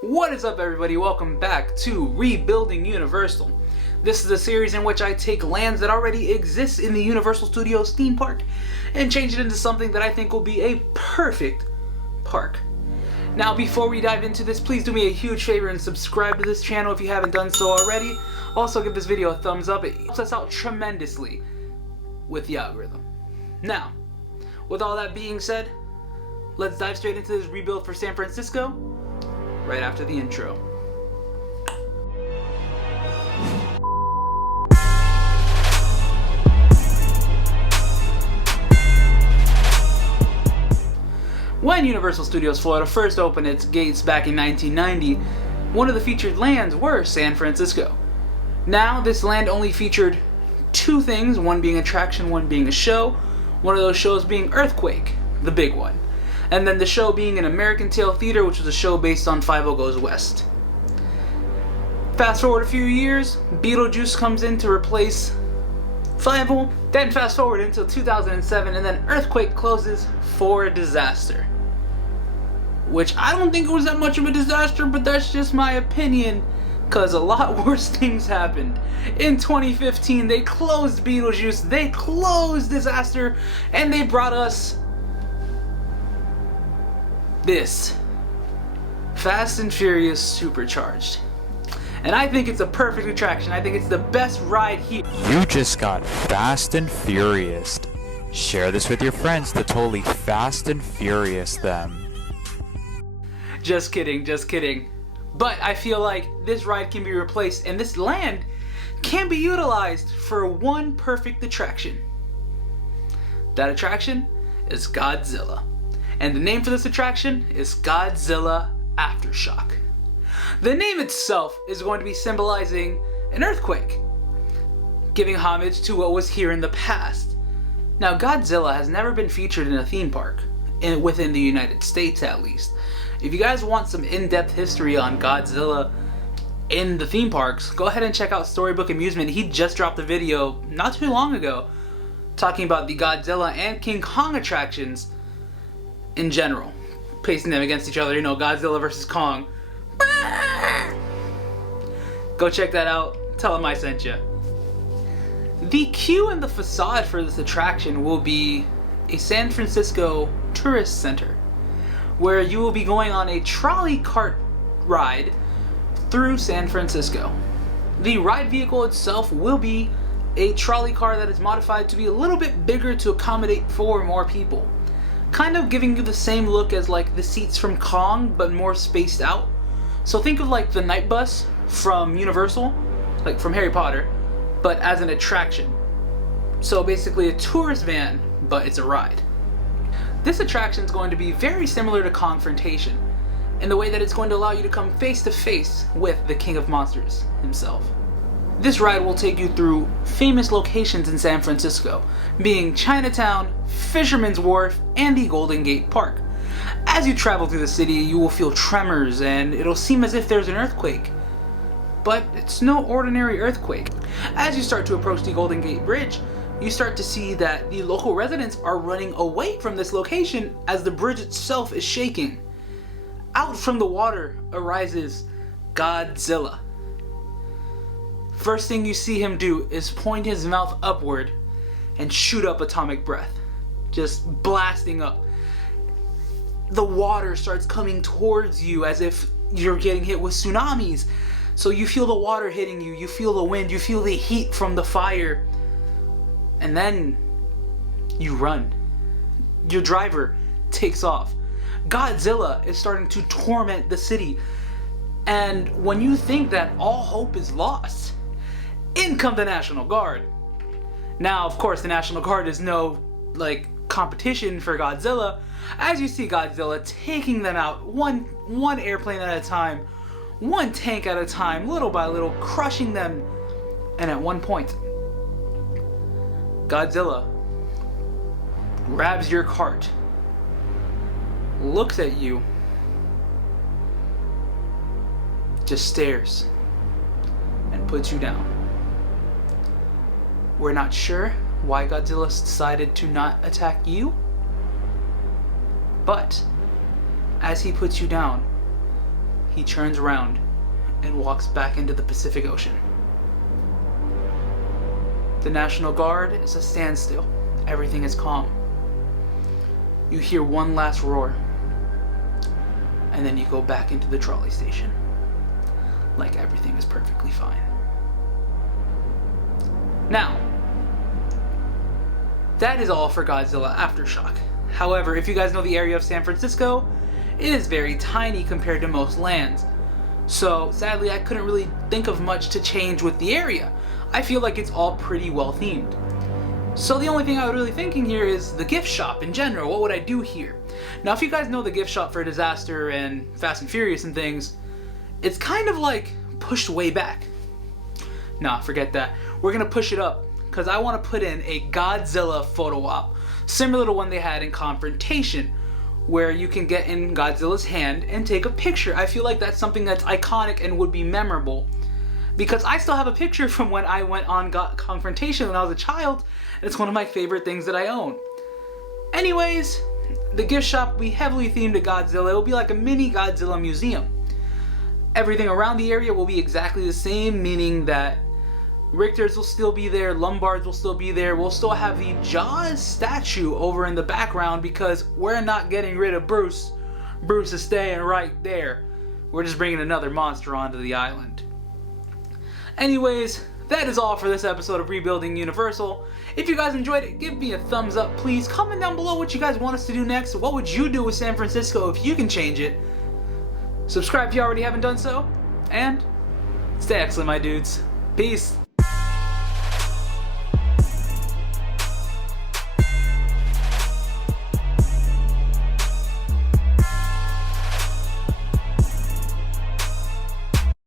What is up, everybody? Welcome back to Rebuilding Universal. This is a series in which I take lands that already exist in the Universal Studios theme park and change it into something that I think will be a perfect park. Now, before we dive into this, please do me a huge favor and subscribe to this channel if you haven't done so already. Also, give this video a thumbs up. It helps us out tremendously with the algorithm. Now, with all that being said, let's dive straight into this rebuild for San Francisco right after the intro. When Universal Studios Florida first opened its gates back in 1990, one of the featured lands were San Francisco. Now, this land only featured two things, one being attraction, one being a show. One of those shows being Earthquake, the big one. And then the show being an American Tail Theater, which was a show based on 5 Goes West. Fast forward a few years, Beetlejuice comes in to replace 5. Then fast forward until 2007, and then Earthquake closes for a disaster. Which I don't think it was that much of a disaster, but that's just my opinion, because a lot worse things happened. In 2015, they closed Beetlejuice, they closed Disaster, and they brought us this. Fast and Furious Supercharged. And I think it's a perfect attraction. I think it's the best ride here. You just got Fast and Furious. Share this with your friends to totally Fast and Furious them. Just kidding, just kidding. But I feel like this ride can be replaced and this land can be utilized for one perfect attraction. That attraction is Godzilla. And the name for this attraction is Godzilla Aftershock. The name itself is going to be symbolizing an earthquake, giving homage to what was here in the past. Now, Godzilla has never been featured in a theme park, within the United States at least. If you guys want some in-depth history on Godzilla in the theme parks, go ahead and check out Storybook Amusements. He just dropped a video not too long ago talking about the Godzilla and King Kong attractions in general, pacing them against each other, you know, Godzilla versus Kong. Go check that out, tell him I sent you. The queue and the facade for this attraction will be a San Francisco tourist center, where you will be going on a trolley cart ride through San Francisco. The ride vehicle itself will be a trolley car that is modified to be a little bit bigger to accommodate 4 more people. Kind of giving you the same look as like the seats from Kong, but more spaced out. So think of like the night bus from Universal, like from Harry Potter, but as an attraction. So basically a tourist van, but it's a ride. This attraction is going to be very similar to Confrontation in the way that it's going to allow you to come face to face with the King of Monsters himself. This ride will take you through famous locations in San Francisco, being Chinatown, Fisherman's Wharf, and the Golden Gate Park. As you travel through the city, you will feel tremors and it'll seem as if there's an earthquake. But it's no ordinary earthquake. As you start to approach the Golden Gate Bridge, you start to see that the local residents are running away from this location as the bridge itself is shaking. Out from the water arises Godzilla. First thing you see him do is point his mouth upward and shoot up atomic breath, just blasting up. The water starts coming towards you as if you're getting hit with tsunamis. So you feel the water hitting you, you feel the wind, you feel the heat from the fire. And then you run. Your driver takes off. Godzilla is starting to torment the city. And when you think that all hope is lost, in come the National Guard. Now, of course, the National Guard is no, competition for Godzilla, as you see Godzilla taking them out one airplane at a time, one tank at a time, little by little, crushing them. And at one point, Godzilla grabs your cart, looks at you, just stares, and puts you down. We're not sure why Godzilla decided to not attack you, but as he puts you down, he turns around and walks back into the Pacific Ocean. The National Guard is a standstill. Everything is calm. You hear one last roar, and then you go back into the trolley station, like everything is perfectly fine. Now, that is all for Godzilla Aftershock. However, if you guys know the area of San Francisco, it is very tiny compared to most lands. So sadly, I couldn't really think of much to change with the area. I feel like it's all pretty well themed. So the only thing I was really thinking here is the gift shop in general. What would I do here? Now, if you guys know the gift shop for Disaster and Fast and Furious and things, it's kind of like pushed way back. Nah, forget that. We're gonna push it up because I want to put in a Godzilla photo op, similar to one they had in Confrontation, where you can get in Godzilla's hand and take a picture. I feel like that's something that's iconic and would be memorable. Because I still have a picture from when I went on Confrontation when I was a child, and it's one of my favorite things that I own. Anyways, the gift shop will be heavily themed to Godzilla. It will be like a mini Godzilla museum. Everything around the area will be exactly the same, meaning that Richter's will still be there, Lombard's will still be there. We'll still have the Jaws statue over in the background because we're not getting rid of Bruce. Bruce is staying right there. We're just bringing another monster onto the island. Anyways, that is all for this episode of Rebuilding Universal. If you guys enjoyed it, give me a thumbs up, please. Comment down below what you guys want us to do next. What would you do with San Francisco if you can change it? Subscribe if you already haven't done so. And stay excellent, my dudes. Peace.